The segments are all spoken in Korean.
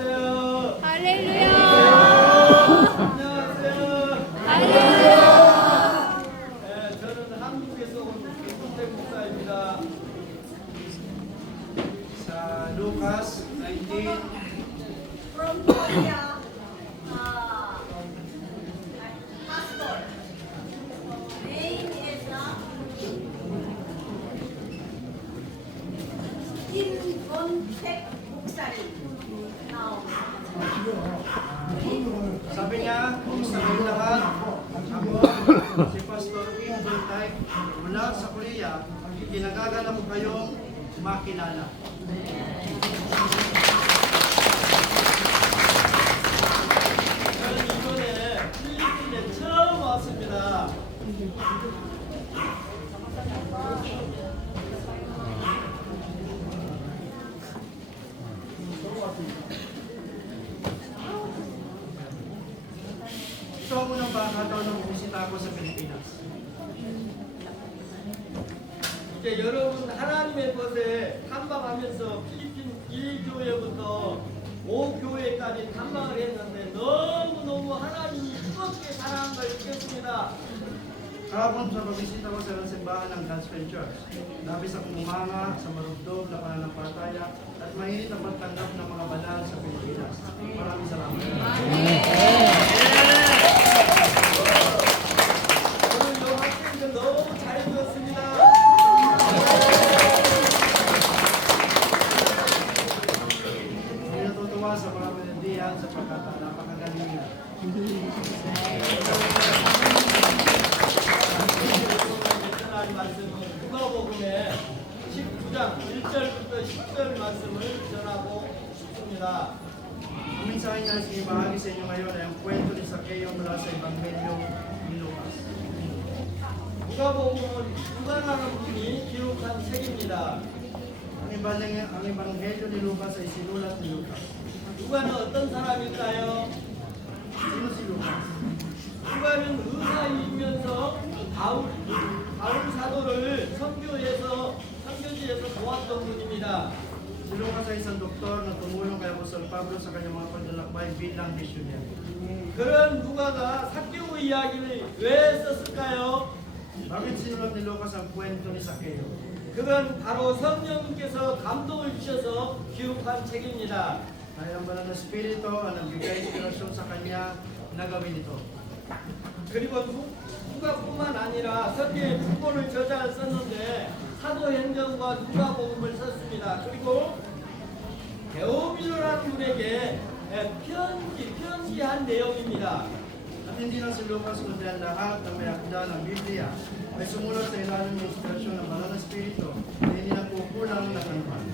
안녕하세요. 할렐루야. 안녕하세요. 할렐루야. 네, 저는 한국에서 온 김태 목사입니다. sa Lucas 19, from Korea, uh, pastor. Name is uh, Kim Gontek Buksari. Sabi niya, kumusta kayo lahat? Ako, si Pastor Kim Buntay, mula sa Korea, kinagagala ko kayong makilala. 이제 여러분 하나님의 것에 탐방하면서 필리핀 1교회부터 5교회까지 탐방을 했는데 너무너무 하나님이 뜨겁게 사랑한 걸 느꼈습니다. Kahapon sa pagbisita ko sa ilang simbahan ng Gospel Church, labis akong umanga sa marugdog na pananampalataya at mainit ang pagtanggap ng mga banal sa Pilipinas. Maraming salamat. 오 Ni Lucas ay sinulat ni Lucas. 누가는 어떤 사람일까요? Lucas? 누가는 의사이면서 바울, 바울 사도를 선교에서 선교지에서 도왔던 분입니다. Si Lucas ay isang doktor na tumulong kay Apostol Pablo sa kanyang mga paglalakbay bilang misyonero. 그런 누가가 사개오 이야기를 왜 썼을까요? Bakit sinulat ni Lucas ang kwento ni Sakeo? 그건 바로 성령님께서 감동을 주셔서 기록한 책입니다. Ay ang banal na spirito ang nagbigay inspirasyon sa kanya na gawin ito. 그리고 누- 누가뿐만 아니라 설계의 국본을 저자를 썼는데 사도행전과 누가복음을 썼습니다. 그리고 데오빌로라는 분에게 예, 편지, 편지한 내용입니다. At hindi lang si Lucas kundi ang lahat ng may akda ng Biblia ay sumulat sa ilalim ng inspirasyon ng banal na spirito na hindi nagkukulang ng anuman.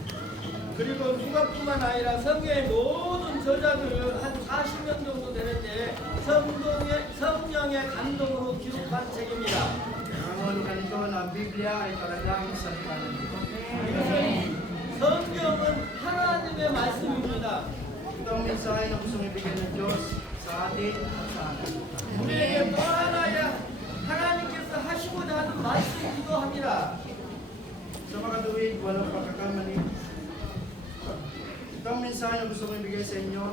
그리고 누가뿐만 아니라 성경의 모든 저자들은 한 40명 정도 되는데 성동의, 성령의 감동으로 기록한 책입니다. Ang hulugan nito na Biblia ay talagang salita ng Diyos. 성경은 하나님의 말씀입니다. Ito ang mensahe na gustong ibigay ng Diyos sa atin at sa atin. 우리에게 또 하나의 하나님께서 하시고자 하는 말씀이기도 합니다. Sa makatuwid, walang pagkakamali. Ito ang mensahe na gusto kong ibigay sa inyo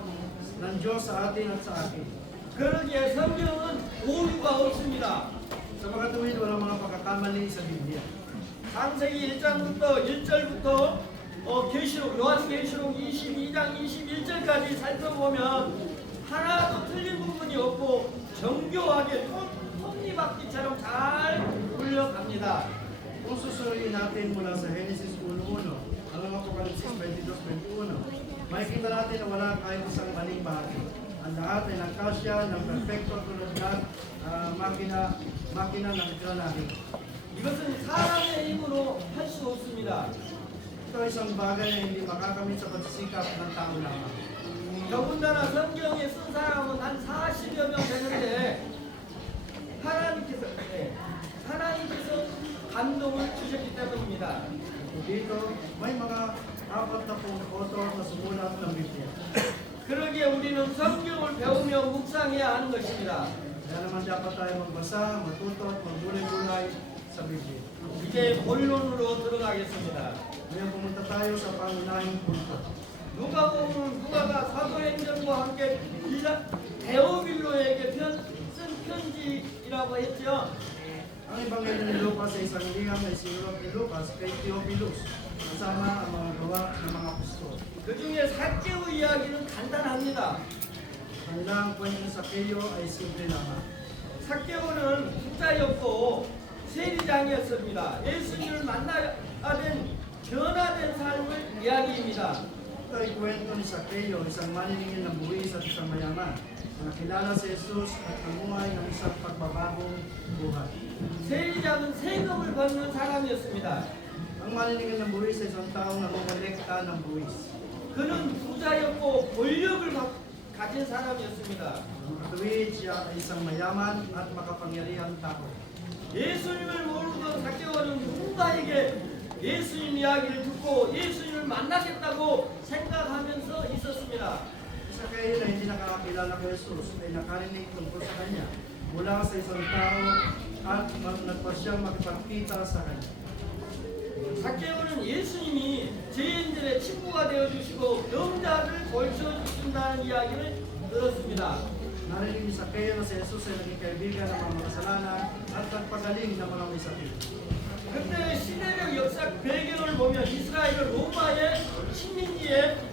ng Diyos sa atin at sa akin. 그러기에 성경은 오류가 없습니다. Sa makatuwid, walang mga pagkakamali sa Biblia. 창세기 1장부터 1절부터 어, 계시록 요한계시록 22장 21절까지 살펴보면 하나도 틀린 부분이 없고 정교하게 톱, 톱니바퀴처럼 잘 굴려갑니다. Susuriin natin mula sa Genesis 1.1 hanggang Apocalypse 22.21, makikita natin na wala kahit isang maling bahagi. Ang lahat ay nagkasya ng perfecto tulad ng ah, makina, makina ng granada. 이것은 사람의 힘으로 할 수 없습니다. Ay isang bagay na hindi makakamit sa pagsisikap ng tao lamang. 더군다나 성경에 쓴 사람은 한 40여 명 되는데 하나님께서 네, 하나님께서 감동을 주셨기 때문입니다. Dito, may mga apat na pong author na sumulat ng Biblia. 그러기에 우리는 성경을 배우며 묵상해야 하는 것입니다. Kaya naman dapat tayo magbasa, matuto at magbulay-bulay sa Biblia. 이제 본론으로 들어가겠습니다. Ngayon pumunta tayo sa pangunahing punto. 누가 보면 누가가 사도행전과 함께 데오빌로에게 편, 쓴 편지라고 했죠. Ang Ebanghelyo ni Lucas ay isang liham na isinulat ni Lucas kay Theophilus kasama ang mga gawa ng mga apostol. 그 중에 사개오 이야기는 간단합니다. Kwento Keyo ay simple lamang. 사개오는 부자였고 세리장이었습니다. 예수님을 만나야 된 변화된 삶을 이야기입니다. Ito ay kwento ni Sakeo, isang maniningil ng buwis at isang mayaman na nakilala si Jesus at namuhay ng isang pagbabagong buhay. 세리장은 세금을 받는 사람이었습니다. Ang maniningil ng buwis ay isang taong namumulekta ng buwis. 그는 부자였고 권력을 가- 가진 사람이었습니다. Ang katuwid, siya ay isang mayaman at makapangyarihang tao. 예수님을 모르던 사개오는 누군가에게 예수님 이야기를 듣고 예수님을 만나겠다고 생각하면서 있었습니다. Si Sakeo na hindi nakakakilala kay Jesus ay nakarinig tungkol sa kanya mula sa isang tao at mag- nagpa siyang makipagkita sa kanya. 사개오는 예수님이 죄인들의 친구가 되어 주시고 병자를 고쳐 주신다는 이야기를 들었습니다. Narinig ni Sakeo na si Jesus ay naging kaibigan ng mga makasalanan at nagpagaling ng mga may sakit. 그때 시대적 역사 배경을 보면 이스라엘은 로마의 식민지에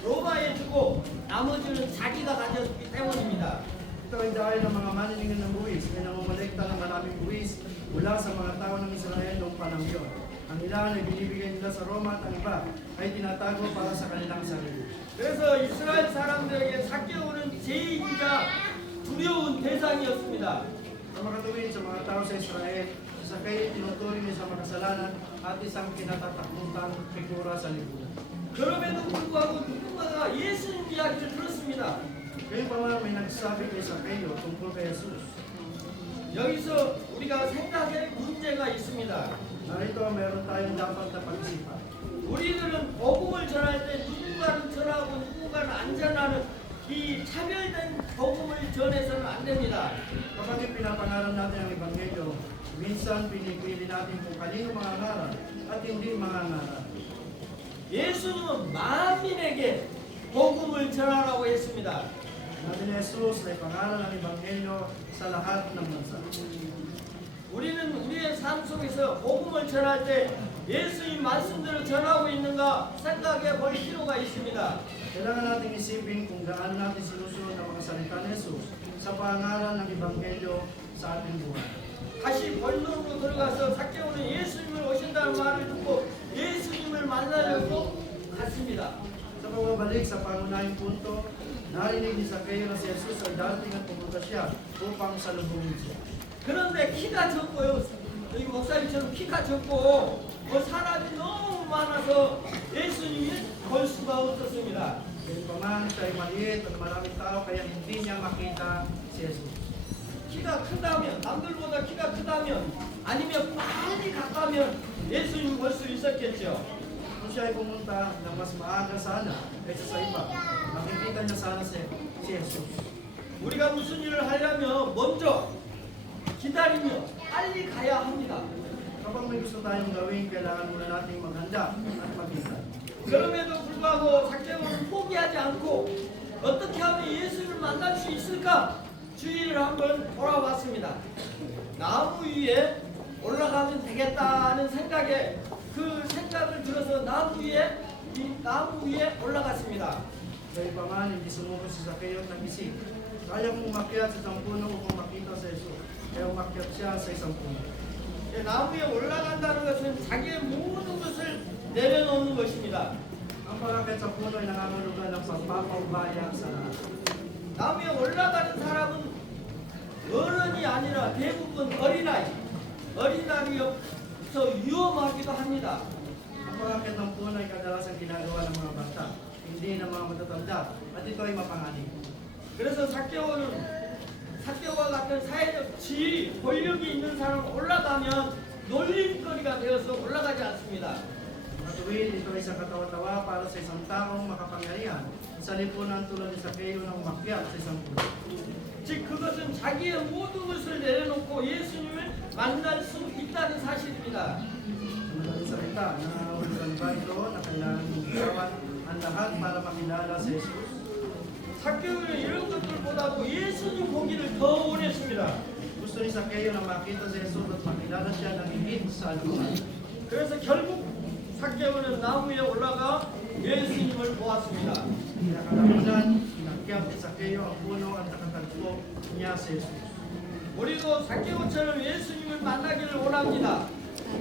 로마에 주고 나머지는 자기가 가졌기 때문입니다. Ito ay dahil ng mga maniningin ng buwis ay namumulekta ng maraming buwis mula sa mga tao ng Israel noong panahon yun. Ang ilan ay binibigay nila sa Roma at ang iba ay tinatago para sa kanilang sarili. 그래서 이스라엘 사람들에게 사개오는 제인이자 두려운 대상이었습니다. Sa makatuwid sa mga tao sa Israel, isa kayo tinuturing sa makasalanan at isang kinatatakutang figura sa lipunan. 그럼에도 불구하고 누군가가 예수님 이야기를 들었습니다. Kaya pa man may nagsabi kay Sakeo tungkol kay Jesus. 여기서 우리가 생각에 문제가 있습니다. Narito meron tayong dapat na pag-isipan. 우리들은 복음을 전할 때 누군가는 전하고 누군가는 안 전하는 이 차별된 복음을 전해서는 안 됩니다. Kapag pinapangaral natin ang Ebanghelyo, minsan pinipili natin kung kanino mga ngaral at hindi mga ngaral. 예수님은 만민에게 복음을 전하라고 했습니다. Nabi ni Jesus na ipangaral ang Ebanghelyo sa lahat ng bansa. 우리는 우리의 삶 속에서 복음을 전할 때 예수님 말씀대로 전하고 있는가 생각해 볼 필요가 있습니다. Kailangan natin isipin kung gaano natin sinusunod ang mga salita ni Jesus sa pangaral ng Ebanghelyo sa ating buhay. 다시 본론으로 들어가서 사개오는 예수님을 오신다는 말을 듣고 예수님을 만나려고 갔습니다. Sa pagbabalik sa pangunahing punto, narinig ni Zacchaeus na si Jesus ay darating at pupunta siya upang salubungin siya. 그런데 키가 적고요. 여기 목사님처럼 키가 적고 뭐 사람이 너무 많아서 예수님이 볼 수가 없었습니다. Gayunpaman, siya ay maliit at maraming tao kaya hindi niya makita si Jesus. 키가 크다면 남들보다 키가 크다면 아니면 빨리 가까면 예수님 볼 수 있었겠죠. Kung siya ay pumunta na mas maaga sana kaysa sa iba, makikita niya sana si, si Jesus. 우리가 무슨 일을 하려면 먼저 기다리며 빨리 가야 합니다. Kapag may gusto tayong gawin, kailangan muna nating maghanda at maghintay. 그럼에도 불구하고 삭개오는 포기하지 않고 어떻게 하면 예수를 만날 수 있을까 주의를 한번 돌아봤습니다. 나무 위에 올라가면 되겠다는 생각에 그 생각을 들어서 나무 위에 이 나무 위에 올라갔습니다. Hindi. Kaya umakyat sa isang puno upang makita si Jesus. Kaya umakyat siya sa isang puno. 예, 나무에 올라간다는 것은 자기의 모든 것을 내려놓는 것입니다. Ang pagkakit sa puno ay nangangulugan ng pagpapaubaya sa lahat. 나무에 올라가는 사람은 어른이 아니라 대부분 어린아이, 어린아이여서 위험하기도 합니다. Ang pagkakit ng puno ay kadalasan ginagawa ng mga bata. hindi ng mga matatanda. At ito ay mapanganib. 그래서 사개오는 사개오와 같은 사회적 지위, 권력이 있는 사람 올라가면 놀림거리가 되어서 올라가지 않습니다. Matuwid, ito ay isang katawa-tawa para sa isang taong makapangyarihan. Sa lipunan tulad ni Sakeo na umakyat sa isang puno. 즉 그것은 자기의 모든 것을 내려놓고 예수님을 만날 수 있다는 사실입니다. Sa madaling salita, nangangahulugan ba ito na kailangan mong bitawan ang lahat para makilala si Jesus? 사개오는 이런 것들보다도 예수님 보기를 더 원했습니다. Gusto ni Sakeo na makita si Jesus at makilala siya ng higit sa anuman. 그래서 결국 사개오는 나무에 올라가 예수님을 보았습니다. 우리도 사개오처럼 예수님을 만나기를 원합니다.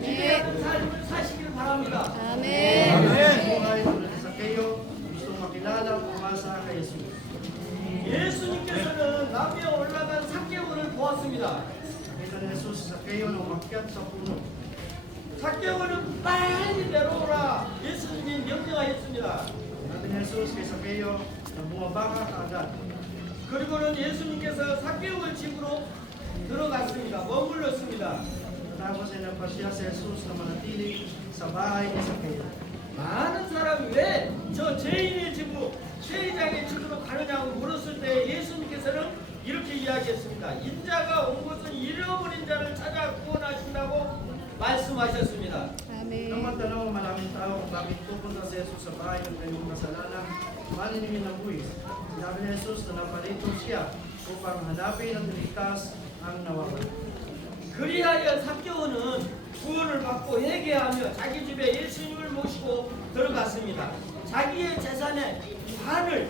기대하는 삶을 사시길 바랍니다. 아멘. 예수님께서는 나무에 올라간 사개오를 보았습니다. Na umakyat sa puno. 사개오 는 빨리 내려오라 예수님이 명령하였습니다. Sakeo na bumaba ka kaagad. 그리고는 예수님께서 사개오의 집으로 들어갔습니다. 머물렀습니다. 많은 사람이 왜 저 죄인의 집으로 세리장의 집으로 가느냐고 물었을 때 예수님께서는 이렇게 이야기했습니다. 인자가 온 것은 잃어버린 자를 찾아 구원하신다고 말씀하셨습니다. 아멘. magtanong ang maraming tao kung bakit pupunta si Jesus sa bahay ng kanyang kasalanan, maninimin ng buwis. Sinabi ni Jesus na naparito siya upang hanapin at iligtas ang nawawala. 그리하여 사개오는 구원을 받고 회개하며 자기 집에 예수님을 모시고 들어갔습니다. 자기의 재산의 반을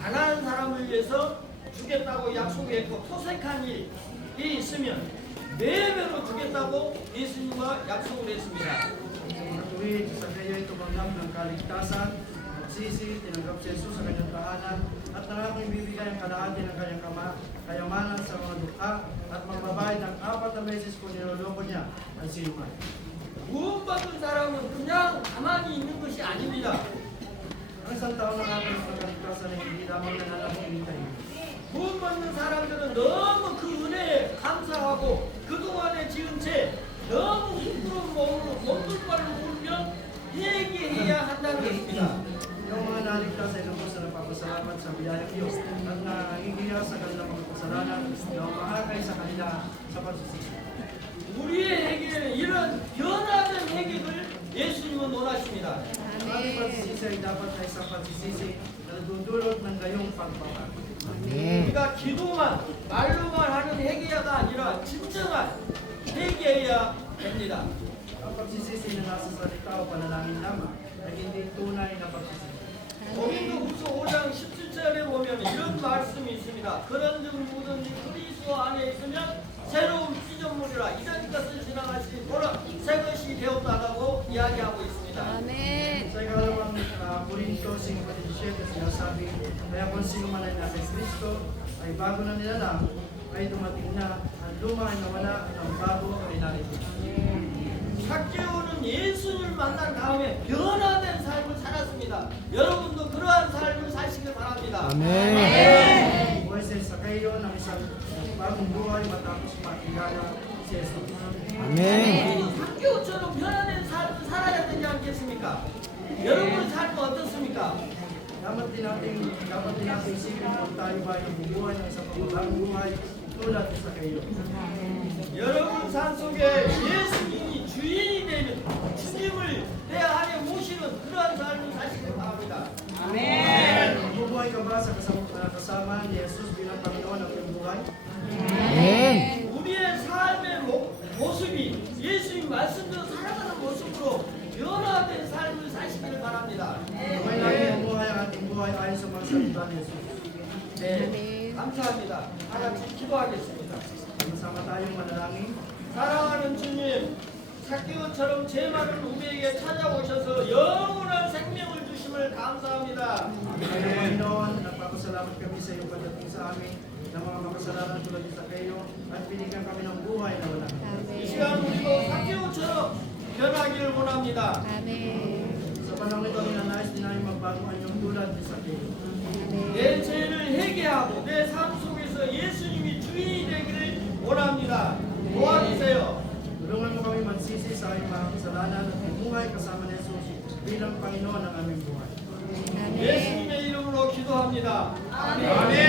가난한 사람을 위해서 주겠다고 약속했고 토색한 일이 있으면 네 배로 주겠다고 예수님과 약속을 했습니다. Matuwid sa kaya ito tumanggap ng kaligtasan, nagsisi, tinanggap si Jesus sa kanyang tahanan, at nangako ibibigay ang kalahati ng kanyang kama, kayamanan sa mga dukha, at magbabayad ng apat na beses kung niloloko niya ang sinuman. 구원받은 사람은 그냥 가만히 있는 것이 아닙니다. Ang isang tao na kapag ng kaligtasan ay hindi lamang nananapong hintayin. 구원받는 사람들은 너무 그 은혜에 감사하고 그동안에 지은 채 너무 힘든 몸으로 몸둘바를 울며 회개해야 한다는 것입니다. Yung mga naligtas ay lubos na nagpapasalamat sa biyayang Diyos at nangingiya sa kanilang mga kasalanan na umahakay sa kanila sa pagsusisi. 우리의 회개는 이런 변화된 회개를 예수님은 원하십니다. Ang ating pagsisisi ay dapat na isang pagsisisi na nagdudulot ng gayong pagpapag. 우리가 기도만 말로만 하는 회개가 아니라 진정한 회개해야 됩니다. Ang pagsisisi na nasa salita o panalangin lamang ay hindi tunay na pagsisisi. 고린도 후서 5장 17절에 보면 이런 말씀이 있습니다. 그런 등 누구든지 그리스도 안에 있으면 새로운 피조물이라 이전 것을 지나가시 보라 새 것이 되었다고 이야기하고 있습니다. 아멘. Uh, Korinto 5.17 sinasabi, kaya kung sino man ay nasa Kristo ay bago na nilalang, ay dumating na, ang luma ay nawala, at ang bago ay narito. 사개오는 예수님을 만난 다음에 변화된 삶을 살았습니다. 여러분도 그러한 삶을 사시길 바랍니다. Si Jesus. 사개오처럼 변화된 삶을 살아야 되지 않겠습니까? 여러분의 삶은 어떻습니까? Tayo ba ay bumubuhay ng isang pagbabagang buhay tulad ni Sakeo. 여러분 삶 속에 예수 삭개오처럼 제 많은 우리에게 찾아오셔서 영원한 생명을 주심을 감사합니다. 아멘. Nagpapasalamat kami sa iyong pagdating sa amin ng mga makasalanan tulad sa kayo at binigyan kami ng buhay na walang 이 시간 우리도 삭개오처럼 변하기를 원합니다. 아멘. Sa panahon ito, ninanais din namin magbago ang iyong tulad ni Sakeo. 내 죄를 회개하고 내 삶 속에서 예수님이 주인이 되기를 원합니다. 도와주세요. Panginoon ang aming buhay. Amen. Yes, may ilulo kido hamida. Amen. Amen.